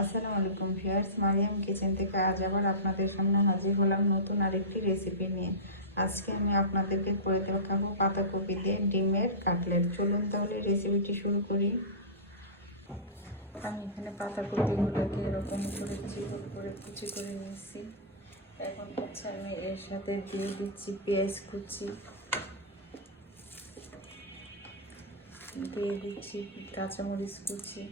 আসসালামু আলাইকুম viewers, Mariam kitchen থেকে আজ আবার আপনাদের সামনে হাজির হলাম নতুন আরেকটি রেসিপি নিয়ে। আজকে আমি আপনাদেরকে করে দেখাবো পাতাকপি দিয়ে ডিমের কাটলেট। চলুন তাহলে রেসিপিটি শুরু করি। আমি এখানে পাতাকপিগুলোকে এরকম করে চিকন করে কুচি করে নিয়েছি। এখন হচ্ছে আমি এর সাথে দিয়ে দিচ্ছি পেঁয়াজ কুচি, দিয়ে দিচ্ছি কাঁচামরিচ কুচি,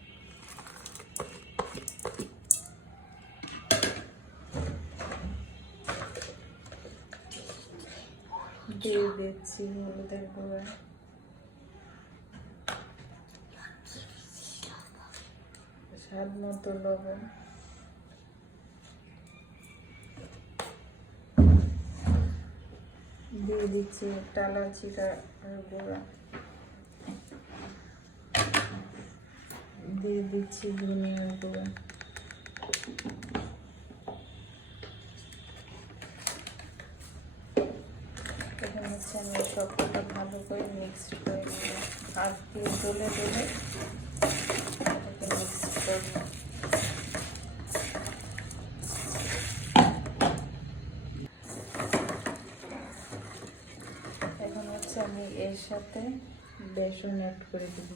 দিয়ে দিচ্ছি হলুদের গুঁড়া, স্বাদ মতো লবণ, দিয়ে দিচ্ছি টালা জিরা গুঁড়া, দিয়ে দিচ্ছি ধনিয়ার গুঁড়া, এখন হচ্ছে আমি সবটা ভালো করে মিক্স করে নেব। হাত দিয়ে ডলে ডলে এটাকে মিক্স করব। এখন হচ্ছে আমি এর সাথে বেসন অ্যাড করে দেব।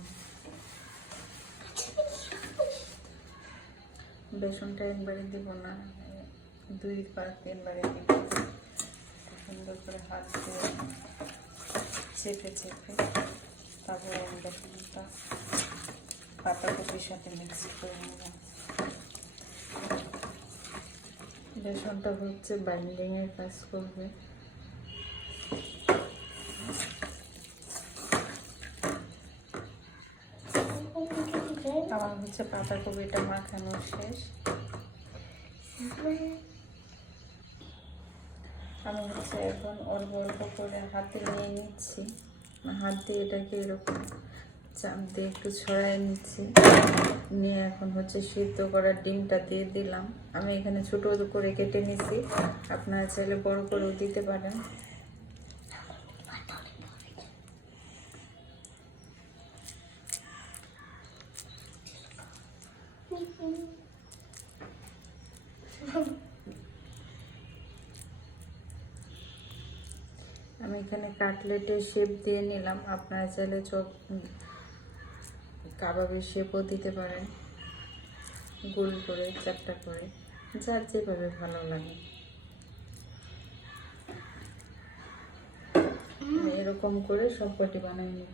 বেসনটা একবারে দেব না, 2-3 বারে দেব। সুন্দর করে হাত দিয়ে চেপে চেপে তারপরে আমি বেসনটা পাতাকপির সাথে মিক্স করে নেব। বেসনটা হচ্ছে বাইন্ডিংয়ের কাজ করবে। আমার হচ্ছে পাতাকপিটা মাখানো শেষ। আমি হচ্ছে এখন অল্প অল্প করে হাতে নিয়ে নিচ্ছি, হাত দিয়ে এটাকে এরকম চাপ দিয়ে একটু ছড়াই নিচ্ছি, নিয়ে এখন হচ্ছে সিদ্ধ করা ডিমটা দিয়ে দিলাম। আমি এখানে ছোট করে কেটে নিচ্ছি, আপনারা চাইলে বড় করেও দিতে পারেন। আমি এখানে কাটলেটের শেপ দিয়ে নিলাম, আপনারা চাইলে কাবাবের শেপও দিতে পারেন, গোল করে চারটা করে, যার যেভাবে ভালো লাগে। এরকম করে সবকটি বানিয়ে নেব।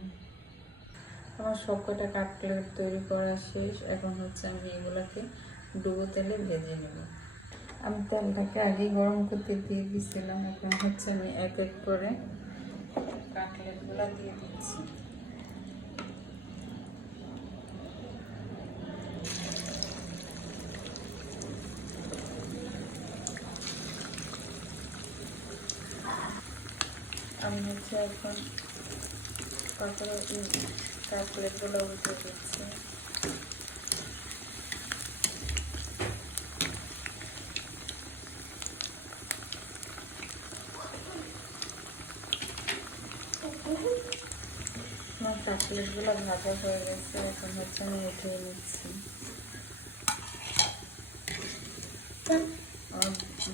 আমার সবকটা কাটলেট তৈরি করা শেষ। এখন হচ্ছে আমি এগুলোকে ডুবো তেলে ভেজে নেব। আমি তেলটাকে আগেই গরম করতে দিয়ে দিয়েছিলাম। এখন হচ্ছে আমি এক এক করে কাটলেটগুলো দিয়ে দিচ্ছি। আমি হচ্ছে এখন কাটলেটগুলো উঠে দিচ্ছি। আমার কাটলেটগুলো ভাজা হয়ে গেছে, এখন হচ্ছে আমি উঠিয়ে নিচ্ছি।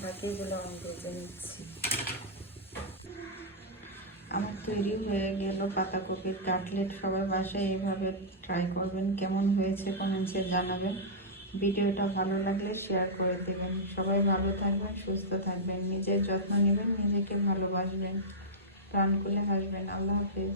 বাকিগুলো আমি ভেজে নিচ্ছি। আমার তৈরি হয়ে গেল পাতাকপির কাটলেট। সবাই বাসায় এইভাবে ট্রাই করবেন, কেমন হয়েছে কমেন্টসে জানাবেন। ভিডিওটা ভালো লাগলে শেয়ার করে দেবেন। সবাই ভালো থাকবেন, সুস্থ থাকবেন, নিজের যত্ন নেবেন, নিজেকে ভালোবাসবেন, প্রাণ খুলে হাসবেন। আল্লাহ হাফেজ।